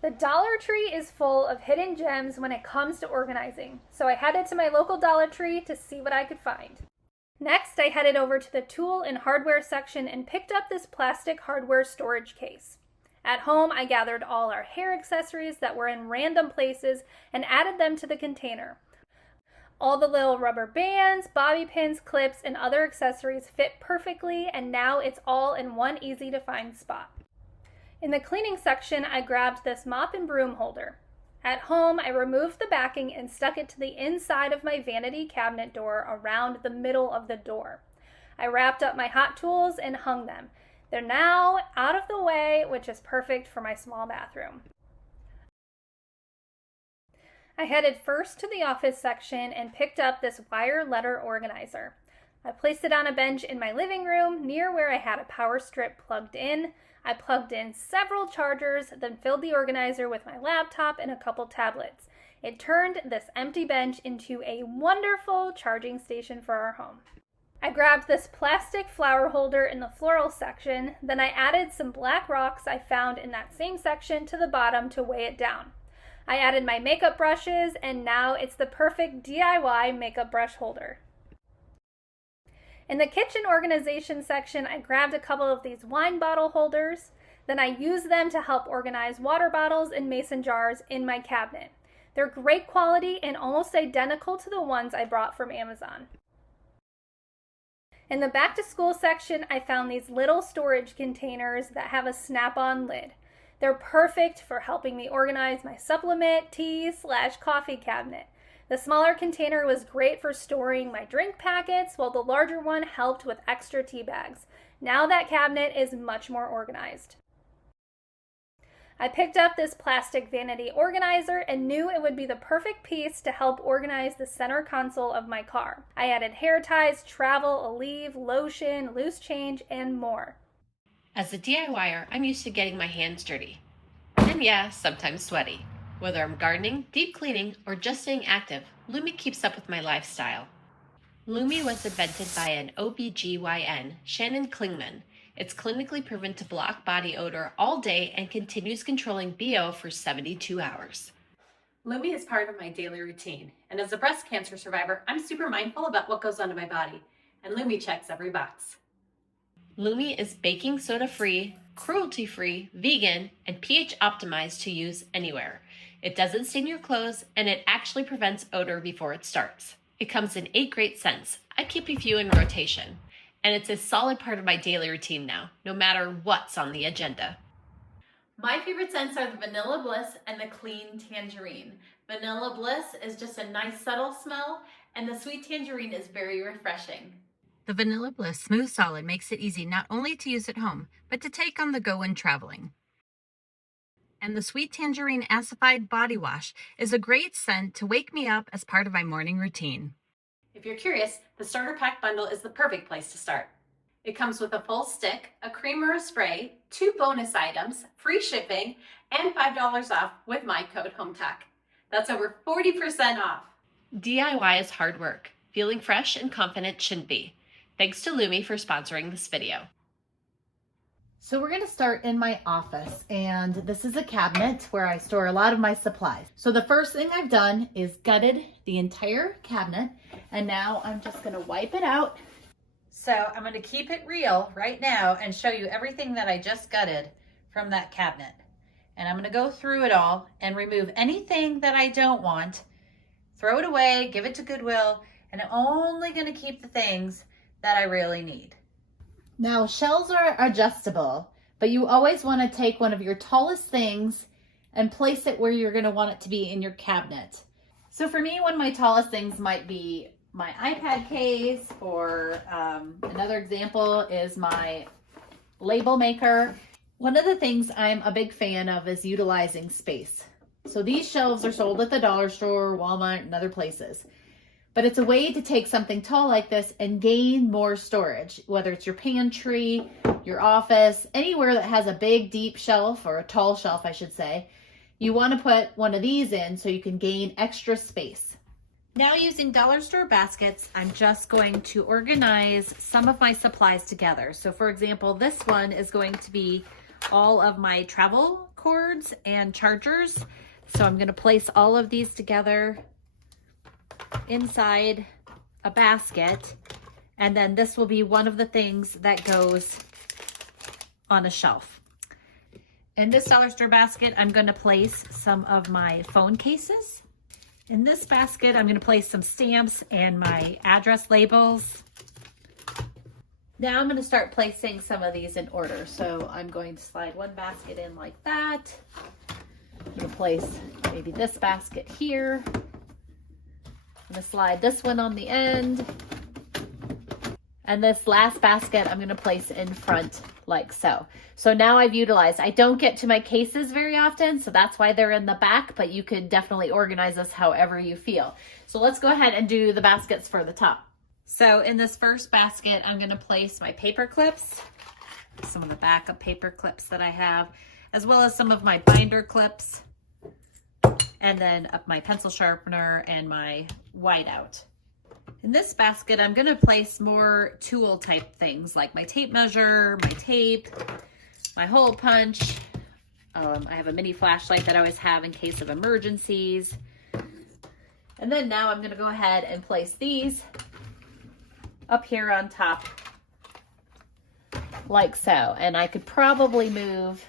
The Dollar Tree is full of hidden gems when it comes to organizing, so I headed to my local Dollar Tree to see what I could find. Next, I headed over to the tool and hardware section and picked up this plastic hardware storage case. At home, I gathered all our hair accessories that were in random places and added them to the container. All the little rubber bands, bobby pins, clips, and other accessories fit perfectly, and now it's all in one easy to find spot. In the cleaning section, I grabbed this mop and broom holder. At home, I removed the backing and stuck it to the inside of my vanity cabinet door around the middle of the door. I wrapped up my hot tools and hung them. They're now out of the way, which is perfect for my small bathroom. I headed first to the office section and picked up this wire letter organizer. I placed it on a bench in my living room near where I had a power strip plugged in. I plugged in several chargers, then filled the organizer with my laptop and a couple tablets. It turned this empty bench into a wonderful charging station for our home. I grabbed this plastic flower holder in the floral section, then I added some black rocks I found in that same section to the bottom to weigh it down. I added my makeup brushes, and now it's the perfect DIY makeup brush holder. In the kitchen organization section, I grabbed a couple of these wine bottle holders. Then I used them to help organize water bottles and mason jars in my cabinet. They're great quality and almost identical to the ones I brought from Amazon. In the back to school section, I found these little storage containers that have a snap-on lid. They're perfect for helping me organize my supplement, tea/coffee cabinet. The smaller container was great for storing my drink packets, while the larger one helped with extra tea bags. Now that cabinet is much more organized. I picked up this plastic vanity organizer and knew it would be the perfect piece to help organize the center console of my car. I added hair ties, travel, a leave, lotion, loose change, and more. As a DIYer, I'm used to getting my hands dirty. And yeah, sometimes sweaty. Whether I'm gardening, deep cleaning, or just staying active, Lumi keeps up with my lifestyle. Lumi was invented by an OBGYN, Shannon Klingman. It's clinically proven to block body odor all day and continues controlling BO for 72 hours. Lumi is part of my daily routine, and as a breast cancer survivor, I'm super mindful about what goes onto my body, and Lumi checks every box. Lumi is baking soda free, cruelty free, vegan, and pH optimized to use anywhere. It doesn't stain your clothes, and it actually prevents odor before it starts. It comes in 8 great scents. I keep a few in rotation. And it's a solid part of my daily routine now, no matter what's on the agenda. My favorite scents are the Vanilla Bliss and the Clean Tangerine. Vanilla Bliss is just a nice subtle smell, and the Sweet Tangerine is very refreshing. The Vanilla Bliss Smooth Solid makes it easy not only to use at home, but to take on the go when traveling. And the Sweet Tangerine Acidified Body Wash is a great scent to wake me up as part of my morning routine. If you're curious, the starter pack bundle is the perfect place to start. It comes with a full stick, a cream or a spray, 2 bonus items, free shipping, and $5 off with my code Hometalk. That's over 40% off. DIY is hard work. Feeling fresh and confident shouldn't be. Thanks to Lumi for sponsoring this video. So we're going to start in my office, and this is a cabinet where I store a lot of my supplies. So the first thing I've done is gutted the entire cabinet, and now I'm just going to wipe it out. So I'm going to keep it real right now and show you everything that I just gutted from that cabinet. And I'm going to go through it all and remove anything that I don't want, throw it away, give it to Goodwill, and I'm only going to keep the things that I really need. Now, shelves are adjustable, but you always want to take one of your tallest things and place it where you're going to want it to be in your cabinet. So for me, one of my tallest things might be my iPad case, or another example is my label maker. One of the things I'm a big fan of is utilizing space. So these shelves are sold at the dollar store, Walmart, and other places. But it's a way to take something tall like this and gain more storage, whether it's your pantry, your office, anywhere that has a big, deep shelf, or a tall shelf, I should say. You want to put one of these in so you can gain extra space. Now, using dollar store baskets, I'm just going to organize some of my supplies together. So for example, this one is going to be all of my travel cords and chargers. So I'm gonna place all of these together inside a basket. And then this will be one of the things that goes on a shelf. In this dollar store basket, I'm gonna place some of my phone cases. In this basket, I'm gonna place some stamps and my address labels. Now I'm gonna start placing some of these in order. So I'm going to slide one basket in like that. I'm gonna place maybe this basket here. I'm gonna slide this one on the end. And this last basket I'm gonna place in front like so. So now I've utilized, I don't get to my cases very often, so that's why they're in the back, but you could definitely organize this however you feel. So let's go ahead and do the baskets for the top. So in this first basket, I'm gonna place my paper clips, some of the backup paper clips that I have, as well as some of my binder clips, and then my pencil sharpener and my whiteout. In this basket, I'm gonna place more tool type things like my tape measure, my tape, my hole punch. I have a mini flashlight that I always have in case of emergencies. And then now I'm gonna go ahead and place these up here on top like so. And I could probably move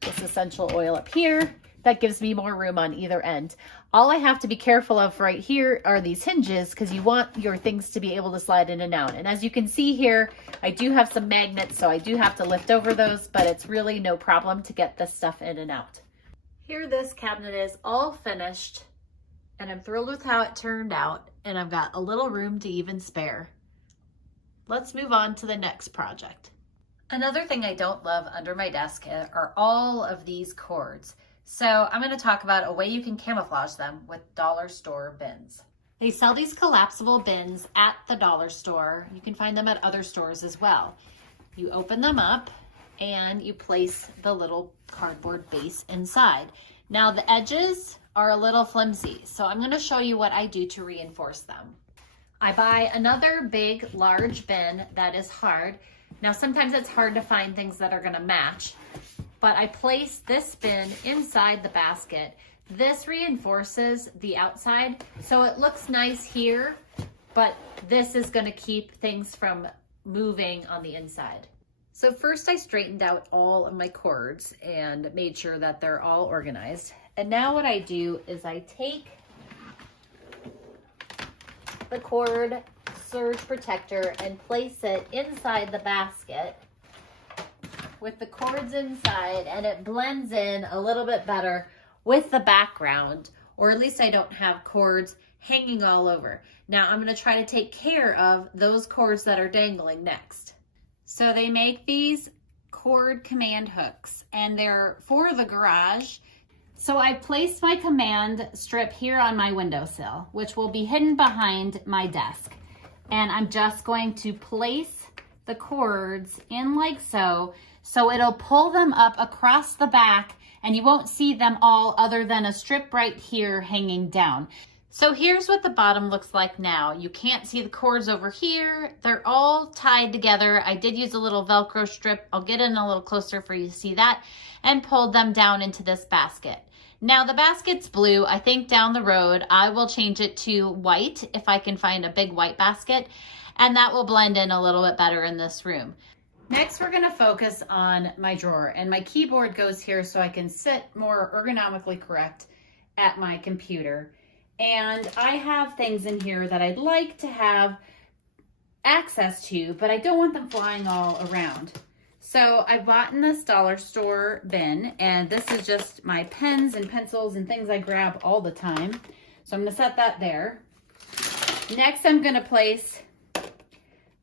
this essential oil up here. That gives me more room on either end. All I have to be careful of right here are these hinges because you want your things to be able to slide in and out. And as you can see here, I do have some magnets, so I do have to lift over those, but it's really no problem to get this stuff in and out. Here this cabinet is all finished, and I'm thrilled with how it turned out, and I've got a little room to even spare. Let's move on to the next project. Another thing I don't love under my desk are all of these cords. So I'm going to talk about a way you can camouflage them with dollar store bins. They sell these collapsible bins at the dollar store. You can find them at other stores as well. You open them up and you place the little cardboard base inside. Now the edges are a little flimsy, so I'm going to show you what I do to reinforce them. I buy another big, large bin that is hard. Now sometimes it's hard to find things that are going to match. But I place this bin inside the basket. This reinforces the outside, so it looks nice here, but this is gonna keep things from moving on the inside. So first I straightened out all of my cords and made sure that they're all organized. And now what I do is I take the cord surge protector and place it inside the basket with the cords inside, and it blends in a little bit better with the background, or at least I don't have cords hanging all over. Now I'm going to try to take care of those cords that are dangling next. So they make these cord command hooks, and they're for the garage. So I placed my command strip here on my windowsill, which will be hidden behind my desk. And I'm just going to place the cords in like so, so it'll pull them up across the back and you won't see them all other than a strip right here hanging down. So here's what the bottom looks like now. You can't see the cords over here. They're all tied together. I did use a little Velcro strip. I'll get in a little closer for you to see that, and pulled them down into this basket. Now the basket's blue. I think down the road I will change it to white if I can find a big white basket, and that will blend in a little bit better in this room. Next, we're gonna focus on my drawer, and my keyboard goes here so I can sit more ergonomically correct at my computer. And I have things in here that I'd like to have access to, but I don't want them flying all around. So I bought in this dollar store bin, and this is just my pens and pencils and things I grab all the time. So I'm gonna set that there. Next, I'm gonna place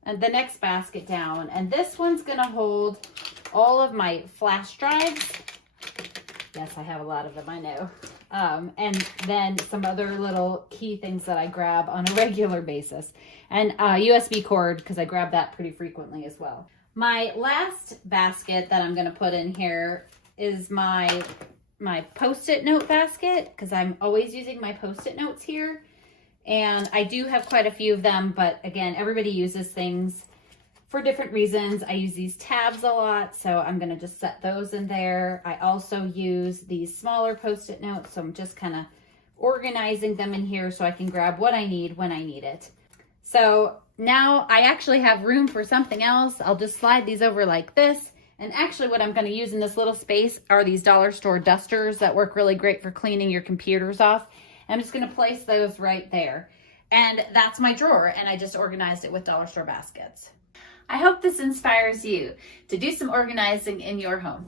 the next basket down, and this one's gonna hold all of my flash drives. Yes, I have a lot of them, I know. And then some other little key things that I grab on a regular basis, and a USB cord, because I grab that pretty frequently as well. My last basket that I'm gonna put in here is my Post-it note basket, because I'm always using my Post-it notes here. And I do have quite a few of them, but again, everybody uses things for different reasons. I use these tabs a lot, so I'm gonna just set those in there. I also use these smaller Post-it notes, so I'm just kind of organizing them in here so I can grab what I need when I need it. So now I actually have room for something else. I'll just slide these over like this. And actually what I'm going to use in this little space are these dollar store dusters that work really great for cleaning your computers off. I'm just going to place those right there. And that's my drawer, and I just organized it with dollar store baskets. I hope this inspires you to do some organizing in your home.